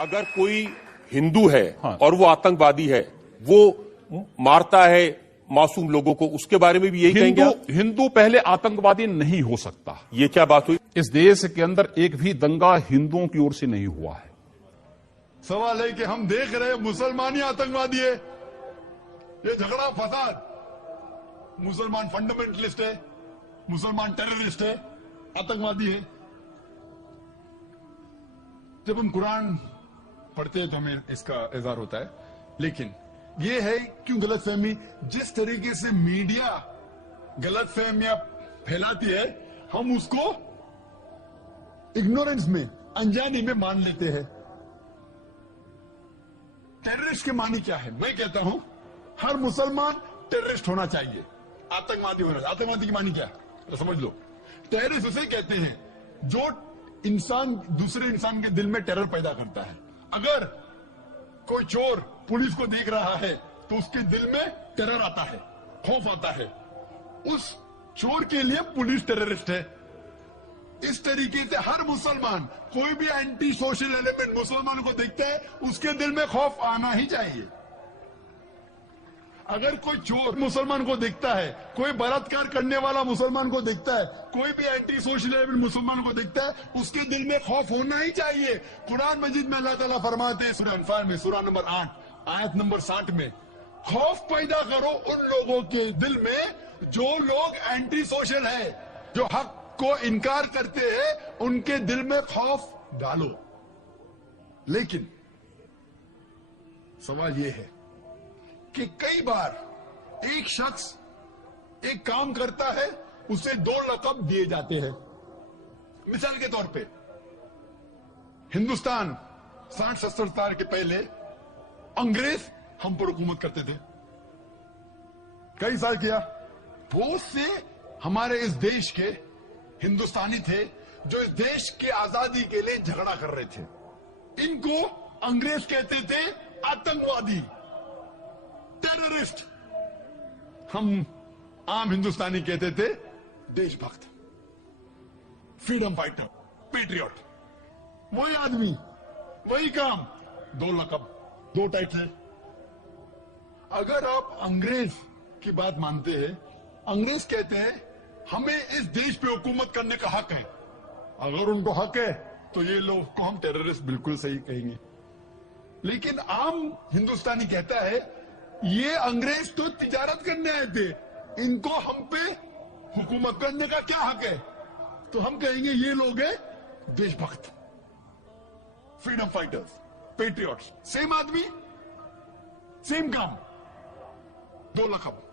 अगर कोई हिंदू है हाँ। और वो आतंकवादी है, वो मारता है मासूम लोगों को, उसके बारे में भी यही कहेंगे आप? हिंदू पहले आतंकवादी नहीं हो सकता। ये क्या बात हुई? इस देश के अंदर एक भी दंगा हिंदुओं की ओर से नहीं हुआ है। सवाल है कि हम देख रहे हैं मुसलमान ही आतंकवादी है। ये झगड़ा फसाद, मुसलमान फंडामेंटलिस्ट है, मुसलमान टेररिस्ट है, आतंकवादी है। जब हम कुरान पढ़ते हैं तो हमें इसका इज़हार होता है, लेकिन ये है क्यों गलतफहमी, जिस तरीके से मीडिया गलतफहमियां फैलाती है, हम उसको इग्नोरेंस में, अनजानी में मान लेते हैं। टेररिस्ट के मानी क्या है? मैं कहता हूं हर मुसलमान टेररिस्ट होना चाहिए, आतंकवादी होना चाहिए। आतंकवादी की मानी क्या है तो समझ लो। टेररिस्ट उसे कहते हैं जो इंसान दूसरे इंसान के दिल में टेरर पैदा करता है। अगर कोई चोर पुलिस को देख रहा है तो उसके दिल में टेरर आता है, खौफ आता है। उस चोर के लिए पुलिस टेररिस्ट है। इस तरीके से हर मुसलमान, कोई भी एंटी सोशल एलिमेंट मुसलमानों को देखता है, उसके दिल में खौफ आना ही चाहिए। अगर कोई चोर मुसलमान को देखता है, कोई बलात्कार करने वाला मुसलमान को देखता है, कोई भी एंटी सोशल एलिमेंट मुसलमान को देखता है, उसके दिल में खौफ होना ही चाहिए। कुरान मजीद में अल्लाह ताला फरमाते हैं सूरह अनफाल में, सूरह नंबर 8 आयत नंबर 60 में, खौफ पैदा करो उन लोगों के दिल में जो लोग एंटी सोशल है, जो हक को इनकार करते हैं, उनके दिल में खौफ डालो। लेकिन सवाल यह है कि कई बार एक शख्स एक काम करता है, उसे 2 लक़ब दिए जाते हैं। मिसाल के तौर पे हिंदुस्तान 60-70 साल के पहले अंग्रेज हम पर हुकूमत करते थे, कई साल किया। बहुत से हमारे इस देश के हिंदुस्तानी थे जो इस देश के आजादी के लिए झगड़ा कर रहे थे। इनको अंग्रेज कहते थे आतंकवादी, टेररिस्ट। हम आम हिंदुस्तानी कहते थे देशभक्त, फ्रीडम फाइटर, पेट्रियट। वही आदमी, वही काम, 2 लक़ब, 2 टाइटल। अगर आप अंग्रेज की बात मानते हैं, अंग्रेज कहते हैं हमें इस देश पे हुकूमत करने का हक है। अगर उनको हक है तो ये लोग को हम टेररिस्ट बिल्कुल सही कहेंगे। लेकिन आम हिंदुस्तानी कहता है ये अंग्रेज तो तिजारत करने आए थे, इनको हम पे हुकूमत करने का क्या हक है? तो हम कहेंगे ये लोग हैं देशभक्त, फ्रीडम फाइटर्स, पेट्रियट्स। सेम आदमी, सेम काम, 2 लक़ब।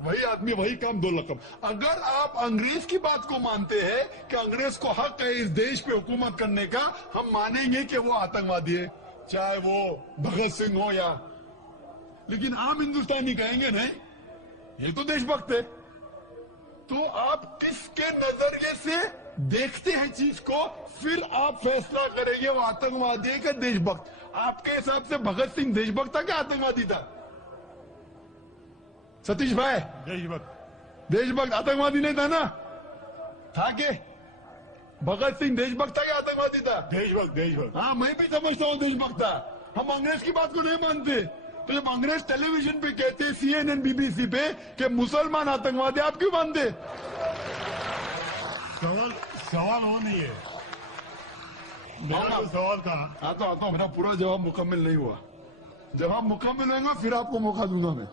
वही आदमी, वही काम, 2 लक़ब। अगर आप अंग्रेज की बात को मानते हैं कि अंग्रेज को हक है इस देश पे हुकूमत करने का, हम मानेंगे कि वो आतंकवादी है, चाहे वो भगत सिंह हो या। लेकिन आम हिंदुस्तानी कहेंगे नहीं, ये तो देशभक्त है। तो आप किसके नजरिए से देखते हैं चीज को, फिर आप फैसला करेंगे वो आतंकवादी है कि देशभक्त। आपके हिसाब से भगत सिंह देशभक्त था क्या आतंकवादी था? सतीश भाई, देशभक्त आतंकवादी नहीं था ना? था के भगत सिंह देशभक्त था क्या आतंकवादी था? देशभक्त। हाँ, मैं भी समझता हूँ देशभक्त था। हम अंग्रेज की बात को नहीं मानते। तो जब अंग्रेज टेलीविजन पे कहते, CNN BBC पे कि मुसलमान आतंकवादी, आप क्यों मानते? सवाल वो नहीं है, मेरा सवाल था। आता हूँ, मेरा पूरा जवाब मुकम्मल नहीं हुआ। जवाब मुकम्मल होगा फिर आपको मौका दूंगा मैं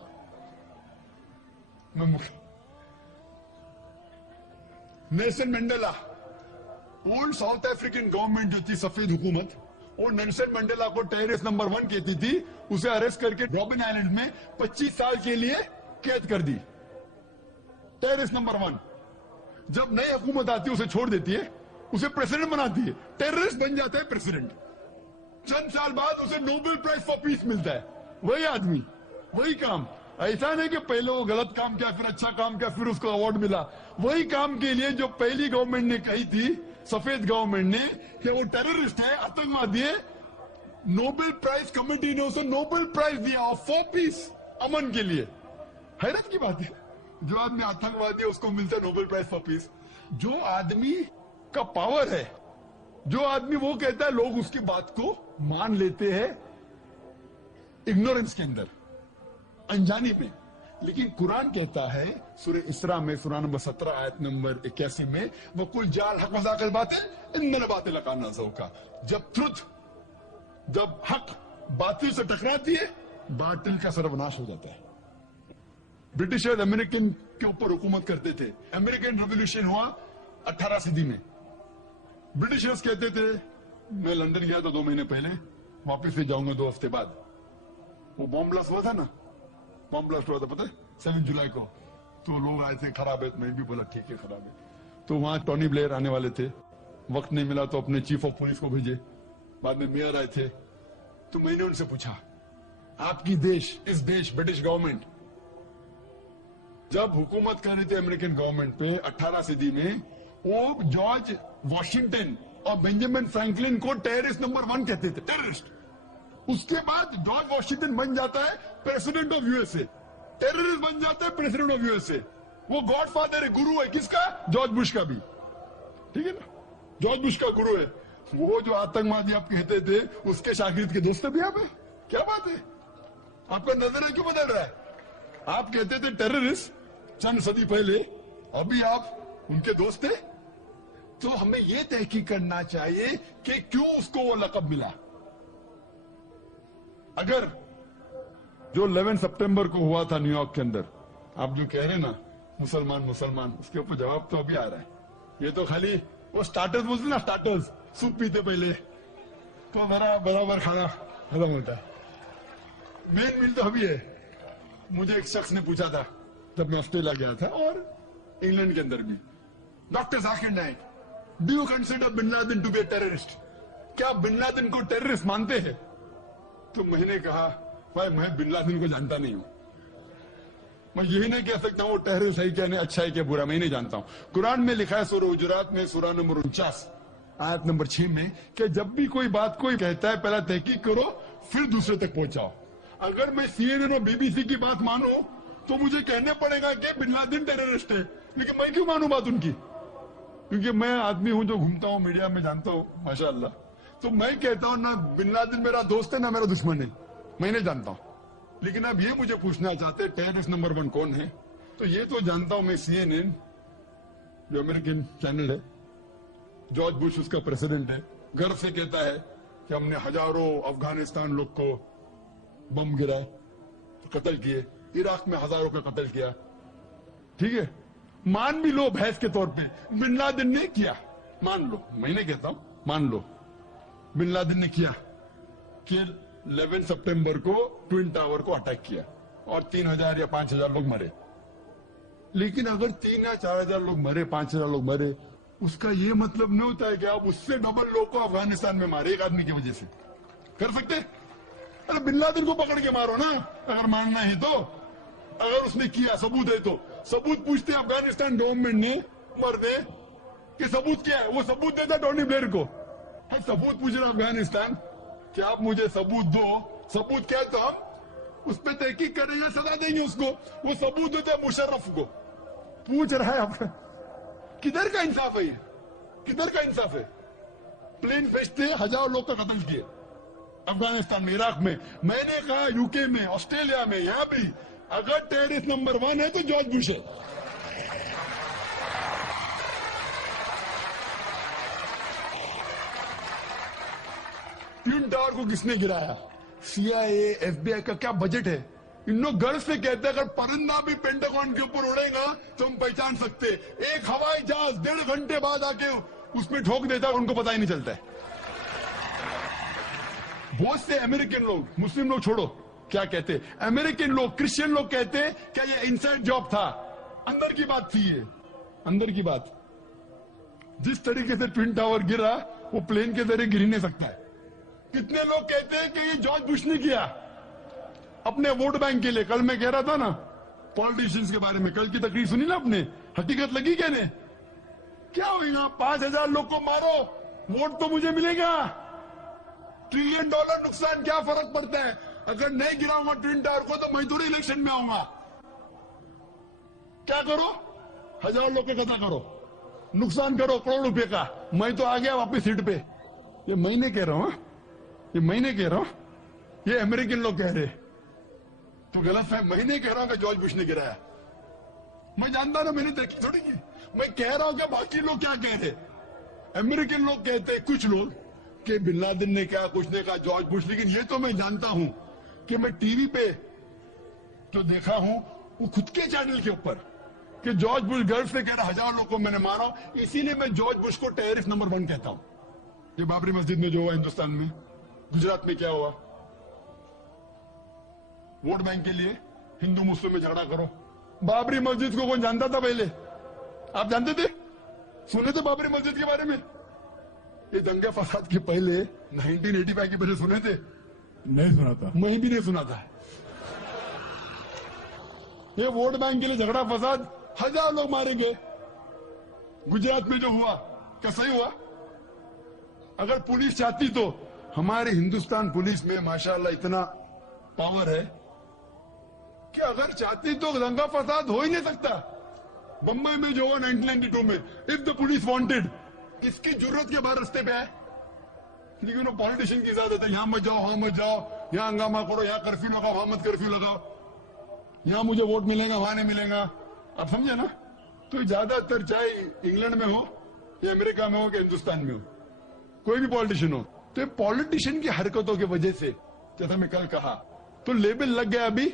Nelson Mandela, old south African government जो थी, सफेद हुकूमत, वो नेल्सन मंडेला को टेररिस्ट नंबर 1 कहती थी। उसे अरेस्ट करके रॉबिन आइलैंड में 25 साल के लिए कैद कर दी। Terrorist number 1। जब नई हुकूमत आती है उसे छोड़ देती है, उसे प्रेसिडेंट बनाती है, टेररिस्ट बन जाता है प्रेसिडेंट। चंद साल बाद उसे नोबेल प्राइज फॉर पीस मिलता है। वही आदमी, वही काम। ऐसा नहीं कि पहले वो गलत काम किया, फिर अच्छा काम किया, फिर उसको अवार्ड मिला। वही काम के लिए जो पहली गवर्नमेंट ने कही थी, सफेद गवर्नमेंट ने, कि वो टेररिस्ट है, आतंकवादी है, नोबेल प्राइज कमेटी ने उसे नोबेल प्राइज दिया फॉर पीस, अमन के लिए। हैरत की बात है, जो आदमी आतंकवादी है उसको मिलता है नोबेल प्राइज फॉर पीस। जो आदमी का पावर है, जो आदमी वो कहता है लोग उसकी बात को मान लेते हैं इग्नोरेंस के अंदर, अनजानी में। लेकिन कुरान कहता है सूरह इसरा में सूरह नंबर 17 आयत नंबर 81 में, वकुल जाल हक मजाकल बातिल इन्नल बातिल काना ज़ौका। जब हक बातिल से टकराती है, बातिल का सर्वनाश हो जाता है। ब्रिटिशर्स अमेरिकन के ऊपर हुकूमत करते थे। अमेरिकन रेवोल्यूशन हुआ 18 सदी में। ब्रिटिशर्स कहते थे, मैं लंदन गया था 2 महीने पहले, वापस से जाऊंगा 2 हफ्ते बाद। वो बॉम्ब ब्लास्ट हुआ था ना, बॉम्ब ब्लास्ट हुआ था पता है 7 जुलाई को। तो लोग आए थे, खराब है। मैं भी बोला ठीक है खराब है। तो वहां टोनी ब्लेयर आने वाले थे, वक्त नहीं मिला तो अपने चीफ ऑफ पुलिस को भेजे। बाद में मेयर आए थे। तो मैंने उनसे पूछा, आपकी इस देश ब्रिटिश गवर्नमेंट जब हुकूमत कर रही थी अमेरिकन गवर्नमेंट पे 18 सदी में, वो जॉर्ज वॉशिंगटन और बेंजामिन फ्रैंकलिन को टेररिस्ट नंबर 1 कहते थे, टेररिस्ट। उसके बाद जॉर्ज वॉशिंगटन बन जाता है प्रेसिडेंट ऑफ यूएसए, टेररिस्ट बन जाता है प्रेसिडेंट ऑफ यूएसए। वो गॉडफादर है, गुरु है किसका? जॉर्ज बुश का भी, ठीक है ना, जॉर्ज बुश का गुरु है। वो जो आतंकवादी आप कहते थे, उसके शागिर्द के दोस्त भी आप है। क्या बात है, आपका नजरिया क्यों बदल रहा है? आप कहते थे टेररिस्ट चंद सदी पहले, अभी आप उनके दोस्त थे। तो हमें यह तहकीक करना चाहिए कि क्यों उसको वो लक़ब मिला। अगर जो 11 सितंबर को हुआ था न्यूयॉर्क के अंदर, आप जो कह रहे हैं ना मुसलमान, उसके ऊपर जवाब तो अभी आ रहा है। ये तो खाली वो स्टार्टर्स बोलते ना, स्टार्टर्स, सूप पीते पहले तो मेरा बराबर खाना खत्म होता है। मेन मील तो अभी है। मुझे एक शख्स ने पूछा था जब मैं ऑस्ट्रेलिया गया था और इंग्लैंड के अंदर भी, doctor Zakir Naik, do you consider bin Laden to be a terrorist? क्या बिन लादेन को टेररिस्ट मानते हैं? तो मैंने कहा, भाई मैं बिन लादेन को जानता नहीं हूं, मैं यही नहीं कह सकता हूं वो टेररिस्ट है क्या नहीं, अच्छा है क्या बुरा, मैं नहीं जानता हूं। कुरान में लिखा है सूरह हुजुरात में सूरह नंबर 49 आयत नंबर 6 में कि जब भी कोई बात कोई कहता है, पहला तहकीक करो फिर दूसरे तक पहुंचाओ। अगर मैं CNN और BBC की बात मानूं तो मुझे कहने पड़ेगा कि बिन लादेन टेररिस्ट है, लेकिन मैं क्यों मानूं बात उनकी? क्योंकि मैं आदमी हूं जो घूमता हूं, मीडिया में जानता हूं माशाअल्लाह। तो मैं कहता हूं ना बिन लादेन मेरा दोस्त है ना मेरा दुश्मन है, मैं नहीं जानता हूं। लेकिन अब ये मुझे पूछना चाहते टेररिस्ट नंबर 1 कौन है, तो ये तो जानता हूं मैं, CNN जो अमेरिकन चैनल है, जॉर्ज बुश उसका प्रेसिडेंट है, गर्व से कहता है कि हमने हजारों अफगानिस्तान लोग को बम गिराए, कत्ल किए, इराक में हजारों का कत्ल किया। ठीक है, मान भी लो बहस के तौर पे बिन लादेन ने किया, मान लो, मैं नहीं कहता हूं, मान लो बिन लादेन ने किया कि 11 सितंबर को ट्विन टावर को अटैक किया और 3000 या 5000 लोग मरे। लेकिन अगर 3 या 4000 लोग मरे, 5000 लोग मरे, उसका ये मतलब नहीं होता है कि आप उससे डबल लोग को अफगानिस्तान में मारे एक आदमी की वजह से। कर सकते? अरे बिन लादेन को पकड़ के मारो ना, अगर मानना है तो। अगर उसने किया, सबूत है तो सबूत पूछते अफगानिस्तान गवर्नमेंट ने मरने कि सबूत क्या है, वो सबूत देता टोनी ब्लेयर को। है सबूत पूछ रहा अफगानिस्तान कि आप मुझे सबूत दो, सबूत क्या है तो हम उस पर तहकीक करेंगे, सजा देंगे उसको। वो सबूत देते मुशर्रफ को, पूछ रहा है आपका, किधर का इंसाफ है ये? किधर का इंसाफ है? प्लेन भेजते हजारों लोग का कत्ल किए अफगानिस्तान में, इराक में। मैंने कहा यूके में, ऑस्ट्रेलिया में, यहां भी अगर टेररिस्ट नंबर 1 है तो जॉर्ज बुश है। ट्विन टावर को किसने गिराया? CIA, FBI का क्या बजट है? इन लोग गर्व से कहते हैं अगर परिंदा भी पेंटागन के ऊपर उड़ेगा तो हम पहचान सकते। एक हवाई जहाज 1.5 घंटे बाद आके उसमें ठोक देता है, उनको पता ही नहीं चलता है। बहुत से अमेरिकन लोग, मुस्लिम लोग छोड़ो, क्या कहते, अमेरिकन लोग, क्रिश्चियन लोग कहते हैं क्या ये इनसाइड जॉब था, अंदर की बात थी, ये अंदर की बात। जिस तरीके से ट्विन टावर गिरा वो प्लेन के जरिए गिर नहीं सकता है। कितने लोग कहते हैं कि ये जॉर्ज बुश ने किया अपने वोट बैंक के लिए। कल मैं कह रहा था ना पॉलिटिशियंस के बारे में, कल की तकरीर सुनी ना आपने, हकीकत लगी क्या ने? क्या होगा? 5000 लोग को मारो, वोट तो मुझे मिलेगा। $1 ट्रिलियन नुकसान, क्या फर्क पड़ता है? अगर नहीं गिराऊंगा ट्विन टावर को तो मैं थोड़ी इलेक्शन में आऊंगा। क्या करो? 1000 लोग का कत्ल करो, नुकसान करो करोड़ रुपए का, मैं तो आ गया वापिस सीट पे। ये मैं नहीं कह रहा हूं, ये मैं नहीं कह रहा हूं, ये अमेरिकन लोग कह रहे। तो गलत है, मैं नहीं कह रहा हूं कि जॉर्ज बुश ने गिराया। मैं जानता ना, मैंने तरक्की थोड़ी की। मैं कह रहा हूं कि बाकी लोग क्या कह रहे। अमेरिकन लोग कहते हैं, कुछ लोग, कि बिन लादेन ने क्या कुछ ने कहा जॉर्ज बुश। लेकिन ये तो मैं जानता हूं कि मैं टीवी पे जो देखा हूं वो खुद के चैनल के ऊपर कि जॉर्ज बुश गर्व से कह रहा 1000 लोगों को मैंने मारा। इसीलिए मैं जॉर्ज बुश को टेररिस्ट नंबर 1 कहता हूं। ये बाबरी मस्जिद में जो हुआ हिंदुस्तान में, गुजरात में क्या हुआ, वोट बैंक के लिए हिंदू मुस्लिम में झगड़ा करो। बाबरी मस्जिद को कौन जानता था पहले? आप जानते थे? सुने थे बाबरी मस्जिद के बारे में? ये दंगे फसाद के पहले 1985 के पहले सुने थे? नहीं सुना था। मैं भी नहीं सुना था। ये वोट बैंक के लिए झगड़ा फसाद, 1000 लोग मारे गए। गुजरात में जो हुआ क्या सही हुआ? अगर पुलिस चाहती तो, हमारे हिंदुस्तान पुलिस में माशाल्लाह इतना पावर है कि अगर चाहती तो दंगा फसाद हो ही नहीं सकता। बम्बई में जो हुआ 1992 में, इफ द पुलिस वांटेड, किसकी जरूरत के बाद रास्ते पे आए? लेकिन वो पॉलिटिशियन की इजाजत है, यहां मत जाओ, वहां मत जाओ, यहां हंगामा करो, यहां कर्फ्यू लगाओ, वहां मत कर्फ्यू लगाओ, यहां मुझे वोट मिलेगा, वहां नहीं मिलेगा। आप समझे ना? तो ज्यादातर चाहे इंग्लैंड में हो या अमेरिका में हो कि हिंदुस्तान में हो, कोई भी पॉलिटिशियन हो, तो पॉलिटिशियन की हरकतों की वजह से, जैसा मैं कल कहा, तो लेबल लग गया अभी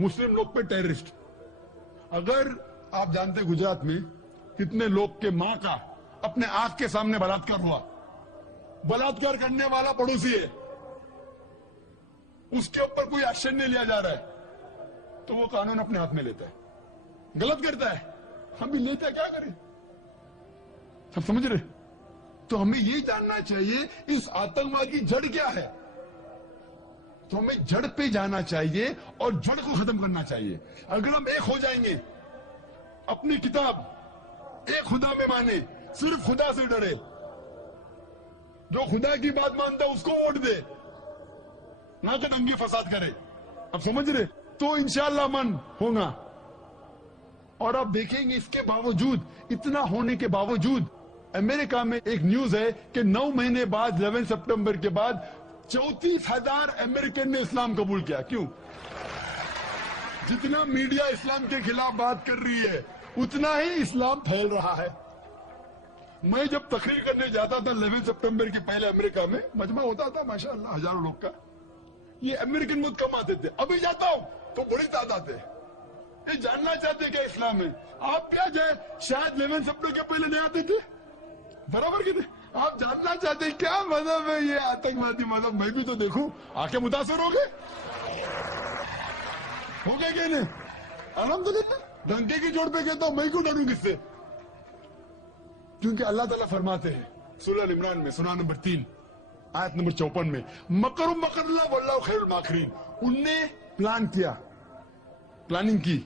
मुस्लिम लोग पे टेररिस्ट। अगर आप जानते गुजरात में कितने लोग के मां का अपने आंख के सामने बलात्कार हुआ, बलात्कार करने वाला पड़ोसी है, उसके ऊपर कोई एक्शन नहीं लिया जा रहा है, तो वो कानून अपने हाथ में लेता है, गलत करता है। हम भी लेते हैं, क्या करें? सब समझ रहे? तो हमें ये जानना चाहिए इस आतंकवाद की जड़ क्या है। तो हमें जड़ पे जाना चाहिए और जड़ को खत्म करना चाहिए। अगर हम एक हो जाएंगे, अपनी किताब एक खुदा में माने, सिर्फ खुदा से डरे, जो खुदा की बात मानता है उसको वोट दे, ना कि दंगे फसाद करे। अब समझ रहे? तो इंशाअल्लाह मन होगा। और आप देखेंगे इसके बावजूद, इतना होने के बावजूद, अमेरिका में एक न्यूज है कि 9 महीने बाद 11 सितंबर के बाद 34,000 अमेरिकन ने इस्लाम कबूल किया। क्यों? जितना मीडिया इस्लाम के खिलाफ बात कर रही है, उतना ही इस्लाम फैल रहा है। मैं जब तकरीर करने जाता था 11 सितंबर के पहले अमेरिका में, मजमा होता था माशाअल्लाह हजारों लोग का, ये अमेरिकन बहुत कम आते थे। अभी जाता हूं तो बड़ी तादाद है। ये जानना चाहते क्या इस्लाम है? आप क्या जाए, शायद 11 सितंबर के पहले नहीं आते थे, बराबर के थे। आप जानना चाहते क्या मजहब है ये आतंकवादी मजहब? मैं भी तो देखूं, आके मुतासर हो गए क्या नहीं? अल्हम्दुलिल्लाह। डंके की जोड़ पे कहता हूं, मैं क्यों डरूं किससे? क्योंकि अल्लाह ताला फरमाते हैं सूरह इमरान में, सूरह नंबर 3 आयत नंबर 54 में, मकरुम मकरल्लाह वल्लाहु खैरुल माकिरीन। उनने प्लान किया, प्लानिंग की,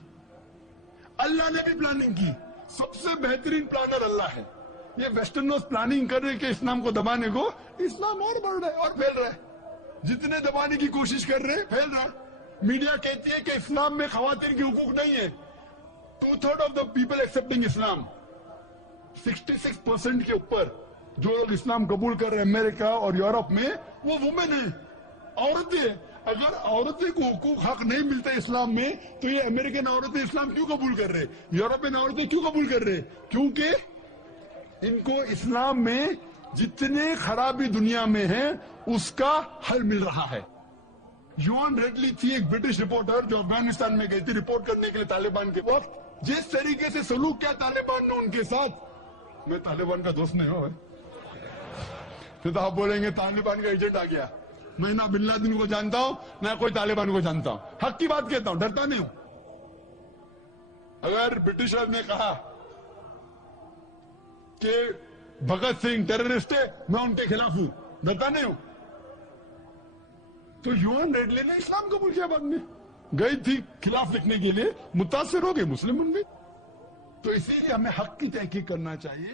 अल्लाह ने भी प्लानिंग की। सबसे बेहतरीन प्लानर अल्लाह है। ये वेस्टर्नर्स प्लानिंग कर रहे हैं कि इस्लाम को दबाने को, इस्लाम और बढ़ रहा है और फैल रहा है। जितने दबाने की कोशिश कर रहे हैं, फैल रहा है। मीडिया कहती है कि इस्लाम में खवातीन की हुकूक नहीं है। 2/3 ऑफ द पीपल एक्सेप्टिंग इस्लाम, 66% के ऊपर जो लोग इस्लाम कबूल कर रहे हैं अमेरिका और यूरोप में, वो वुमेन है, औरतें। अगर औरतें को हुकूक हक नहीं मिलते इस्लाम में, तो ये अमेरिकन औरतें इस्लाम क्यों कबूल कर रहे, यूरोपियन औरतें क्यों कबूल कर रहे? क्योंकि इनको इस्लाम में जितने खराबी दुनिया में है उसका हल मिल रहा है। युआन रेडली थी एक ब्रिटिश रिपोर्टर जो अफगानिस्तान में गई थी रिपोर्ट करने के लिए तालिबान के वक्त। जिस तरीके से सलूक किया तालिबान ने उनके साथ, मैं तालिबान का दोस्त नहीं हूं, तो आप बोलेंगे तालिबान का एजेंट आ गया। मैं ना बिन लादेन को जानता हूं, ना कोई तालिबान को जानता हूं। हक की बात कहता हूं, डरता नहीं हूं। अगर ब्रिटिशर्स ने कहा कि भगत सिंह टेररिस्ट है, मैं उनके खिलाफ हूं, डरता नहीं हूं। तो युआन रेडली ने इस्लाम कबूल किया, बाद में गई थी खिलाफ लिखने के लिए, मुतासिर हो गए, मुस्लिम बन गए। तो इसीलिए हमें हक की तहकीक करना चाहिए।